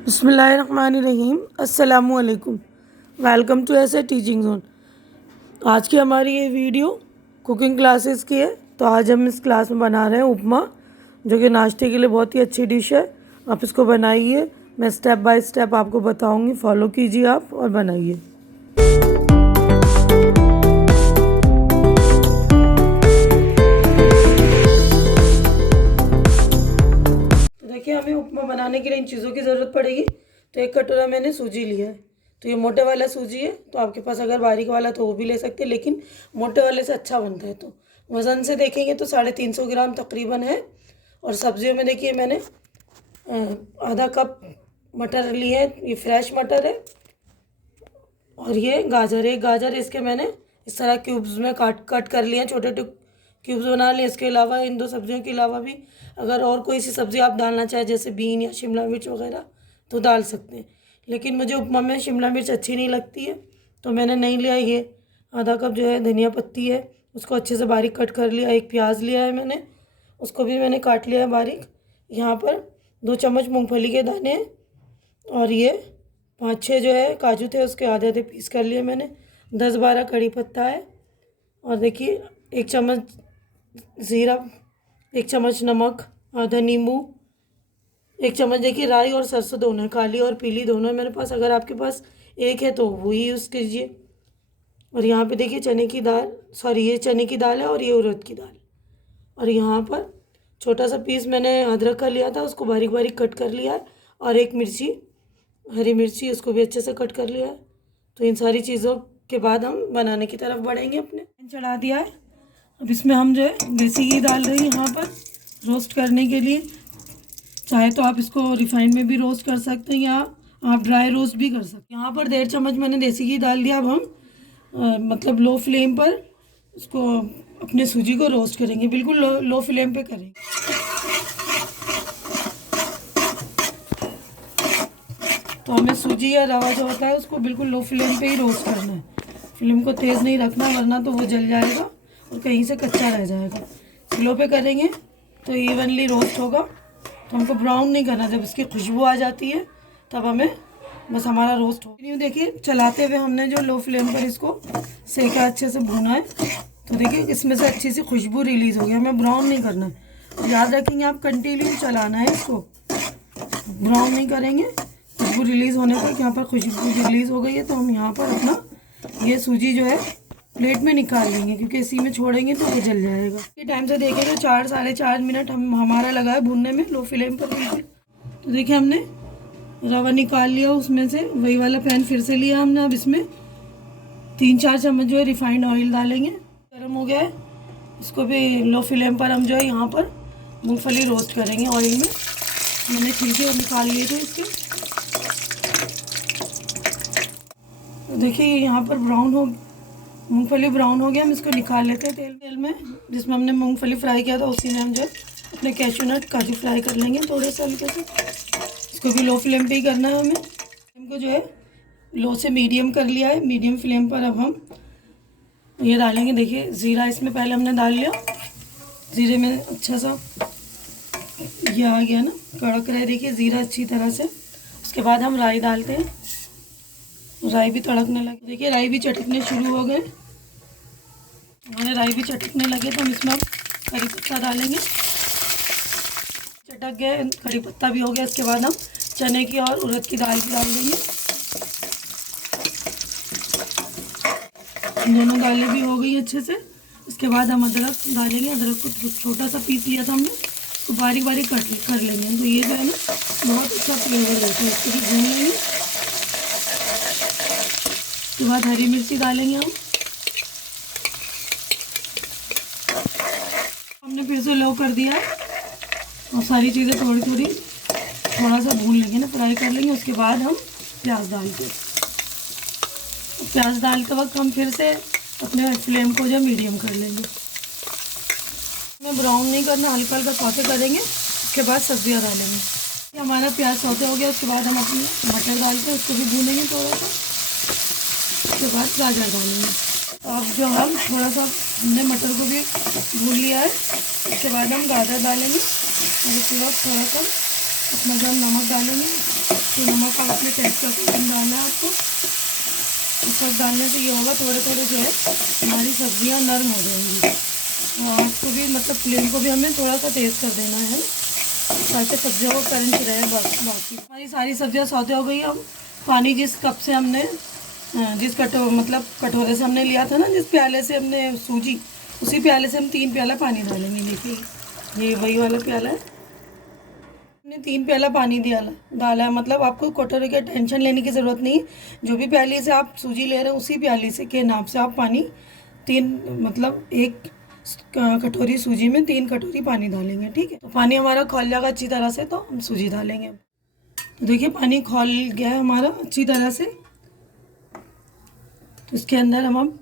बिस्मिल्लाहिर्रहमानिर्रहीम। अस्सलामुअलैकुम। Welcome to ऐसे टीचिंग जोन। आज की हमारी ये वीडियो कुकिंग क्लासेस की है। तो आज हम इस क्लास में बना रहे हैं उपमा, जो कि नाश्ते के लिए बहुत ही अच्छी डिश है। आप इसको बनाइए, मैं स्टेप बाय स्टेप आपको बताऊंगी, फॉलो कीजिए आप और बनाइए। देखिए, हमें उपमा बनाने के लिए इन चीज़ों की ज़रूरत पड़ेगी। तो एक कटोरा मैंने सूजी लिया है। तो ये मोटे वाला सूजी है, तो आपके पास अगर बारीक वाला तो वो भी ले सकते हैं, लेकिन मोटे वाले से अच्छा बनता है। तो वज़न से देखेंगे तो 350 ग्राम तकरीबन है। और सब्जियों में देखिए, मैंने आधा कप मटर लिए है, ये फ्रेश मटर है। और ये गाजर है, एक गाजर इसके मैंने इस तरह क्यूब्स में कट कर लिए हैं, छोटे क्यूब्स बना लिए। इसके अलावा इन दो सब्जियों के अलावा भी अगर और कोई सी सब्ज़ी आप डालना चाहें, जैसे बीन या शिमला मिर्च वगैरह, तो डाल सकते हैं। लेकिन मुझे उपमा में शिमला मिर्च अच्छी नहीं लगती है, तो मैंने नहीं लिया। ये आधा कप जो है धनिया पत्ती है, उसको अच्छे से बारीक कट कर लिया। एक प्याज लिया है मैंने, उसको भी मैंने काट लिया है बारीक। यहाँ पर 2 चम्मच मूँगफली के दाने हैं। और ये 5-6 जो है काजू थे, उसके आधे आधे पीस कर लिए मैंने। 10-12 कड़ी पत्ता है। और देखिए, 1 चम्मच ज़ीरा, 1 चम्मच नमक, आधा नींबू, 1 चम्मच देखिए राई और सरसों दोनों है, काली और पीली दोनों है मेरे पास। अगर आपके पास एक है तो वही यूज़ कीजिए। और यहाँ पे देखिए चने की दाल, सॉरी ये चने की दाल है और ये उड़द की दाल। और यहाँ पर छोटा सा पीस मैंने अदरक का लिया था, उसको बारीक बारीक कट कर लिया है। और एक मिर्ची, हरी मिर्ची, उसको भी अच्छे से कट कर लिया है। तो इन सारी चीज़ों के बाद हम बनाने की तरफ बढ़ेंगे। अपने चढ़ा दिया है। अब इसमें हम जो है देसी घी डाल रहे हैं यहाँ पर रोस्ट करने के लिए। चाहे तो आप इसको रिफाइंड में भी रोस्ट कर सकते हैं, या आप ड्राई रोस्ट भी कर सकते हैं। यहाँ पर 1.5 चम्मच मैंने देसी घी डाल दिया। अब हम मतलब लो फ्लेम पर उसको अपने सूजी को रोस्ट करेंगे, बिल्कुल लो फ्लेम पे करेंगे। तो हमें सूजी या रवा जो होता है उसको बिल्कुल लो फ्लेम पे ही रोस्ट करना है। फ्लेम को तेज़ नहीं रखना, वरना तो वो जल जाएगा और कहीं से कच्चा रह जाएगा। स्लो पे करेंगे तो इवनली रोस्ट होगा। तो हमको ब्राउन नहीं करना, जब इसकी खुशबू आ जाती है तब हमें बस हमारा रोस्ट हो। देखिए, चलाते हुए हमने जो लो फ्लेम पर इसको सेका, अच्छे से भूना है। तो देखिए इसमें से अच्छी सी खुशबू रिलीज़ हो गई। हमें ब्राउन नहीं करना है। याद रखेंगे, आप कंटिन्यू चलाना है इसको, ब्राउन नहीं करेंगे। खुशबू रिलीज़ होने पर, यहाँ पर खुशबू रिलीज़ हो गई है, तो हम यहाँ पर अपना ये सूजी जो है प्लेट में निकाल लेंगे, क्योंकि इसी में छोड़ेंगे तो वो जल जाएगा। ये टाइम से देखें तो 4-4.5 मिनट हमारा लगा है भूनने में, लो फ्लेम पर बिल्कुल। तो देखिए हमने रवा निकाल लिया उसमें से, वही वाला पैन फिर से लिया हमने। अब इसमें 3-4 चम्मच जो है रिफाइंड ऑयल डालेंगे। गर्म हो गया है, इसको भी लो फ्लेम पर हम जो है यहाँ पर मूँगफली रोस्ट करेंगे ऑयल में। मैंने छिलके और निकाल लिए थे इसके। तो देखिए यहाँ पर मूंगफली ब्राउन हो गया। हम इसको निकाल लेते हैं तेल में, जिसमें हमने मूंगफली फ्राई किया था उसी में हम जो है अपने कैशू नट काजू फ्राई कर लेंगे थोड़े से हल्के से। इसको भी लो फ्लेम पे ही करना है हमें। फ्लेम को जो है लो से मीडियम कर लिया है। मीडियम फ्लेम पर अब हम ये डालेंगे। देखिए ज़ीरा इसमें पहले हमने डाल लिया, ज़ीरे में अच्छा सा ये आ गया ना, कड़क रहे देखिए ज़ीरा अच्छी तरह से। उसके बाद हम राई डालते हैं, राई भी तड़कने लगे। देखिए राई भी चटकने शुरू हो गए, हमारे राई भी चटकने लगे। तो हम इसमें करी पत्ता डालेंगे। चटक गए, करी पत्ता भी हो गया। इसके बाद हम चने की और उड़द की दाल भी डाल देंगे। दोनों दालें भी हो गई अच्छे से। इसके बाद हम अदरक डालेंगे। अदरक को छोटा सा पीस लिया था हमने, तो बारीक बारीक कर लेंगे। तो ये जो है ना बहुत अच्छा फ्लेवर देता है, इसको भी भून लेंगे। उसके बाद हरी मिर्ची डालेंगे हमने फिर से लो कर दिया है। और सारी चीज़ें थोड़ा सा भून लेंगे ना, फ्राई कर लेंगे। उसके बाद हम प्याज डालते हैं। प्याज डालते वक्त हम फिर से अपने फ्लेम को जो मीडियम कर लेंगे। हमें ब्राउन नहीं करना, हल्का हल्का सौते करेंगे। उसके बाद सब्जियां डालेंगे। हमारा प्याज सौते हो गया। उसके बाद हम अपनी मटर डालते हैं, उसको भी भूनेंगे थोड़ा सा। उसके बाद गाजर डालेंगे। अब जो हम थोड़ा सा हमने मटर को भी भून लिया है। उसके बाद हम गाजर डालेंगे और उसके बाद थोड़ा सा अपना जो हम नमक डालेंगे, तो नमक आप अपने टेस्ट का अकॉर्डिंग डालना है आपको। इस सब डालने से ये होगा थोड़े थोड़े जो है हमारी सब्जियां नरम हो जाएंगी। और आँच को भी मतलब फ्लेम को भी हमें थोड़ा सा तेज़ कर देना है ताकि सब्जियों को करंट रहे। बाकी हमारी सारी सब्जियां सौते हो गई। अब पानी जिस कप से हमने जिस कटोरे से हमने लिया था ना, जिस प्याले से हमने सूजी, उसी प्याले से हम 3 प्याला पानी डालेंगे। देखिए ये वही वाला प्याला है, हमने 3 प्याला पानी डाला है। मतलब आपको कटोरे की टेंशन लेने की ज़रूरत नहीं। जो भी प्याली से आप सूजी ले रहे हैं उसी प्याली से के नाप से आप पानी 3 मतलब 1 कटोरी सूजी में 3 कटोरी पानी डालेंगे। ठीक है, तो पानी हमारा खौल जाएगा अच्छी तरह से, तो हम सूजी डालेंगे। तो देखिए पानी खौल गया है हमारा अच्छी तरह से। तो इसके अंदर हम अब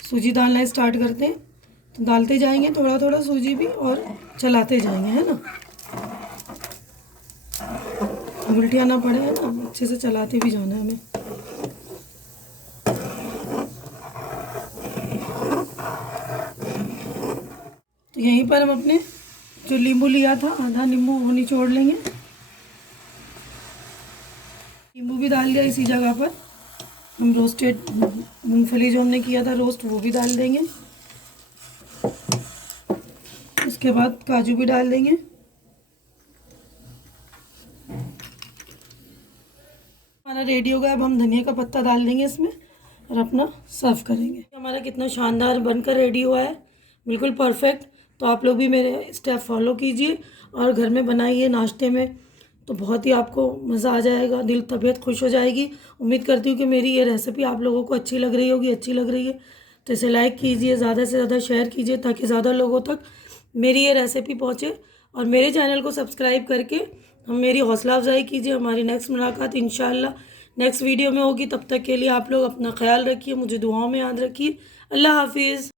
सूजी डालना स्टार्ट करते हैं। तो डालते जाएंगे थोड़ा थोड़ा सूजी भी और चलाते जाएंगे, है ना, उल्टियाँ ना पड़े, है ना, अच्छे से चलाते भी जाना है हमें। तो यहीं पर हम अपने जो नींबू लिया था आधा नींबू वो निचोड़ लेंगे। नींबू भी डाल दिया इसी जगह पर। हम रोस्टेड मूंगफली जो हमने किया था रोस्ट वो भी डाल देंगे। उसके बाद काजू भी डाल देंगे। हमारा रेडी हो गया। अब हम धनिया का पत्ता डाल देंगे इसमें और अपना सर्व करेंगे। हमारा कितना शानदार बनकर रेडी हुआ है, बिल्कुल परफेक्ट। तो आप लोग भी मेरे स्टेप फॉलो कीजिए और घर में बनाइए नाश्ते में, तो बहुत ही आपको मज़ा आ जाएगा, दिल तबीयत खुश हो जाएगी। उम्मीद करती हूँ कि मेरी ये रेसिपी आप लोगों को अच्छी लग रही होगी। अच्छी लग रही है तो इसे लाइक कीजिए, ज़्यादा से ज़्यादा शेयर कीजिए ताकि ज़्यादा लोगों तक मेरी ये रेसिपी पहुँचे। और मेरे चैनल को सब्सक्राइब करके मेरी हौसला अफजाई कीजिए। हमारी नेक्स्ट मुलाकात इंशाल्लाह नेक्स्ट वीडियो में होगी। तब तक के लिए आप लोग अपना ख्याल रखिए, मुझे दुआओं में याद रखिए। अल्लाह हाफिज़।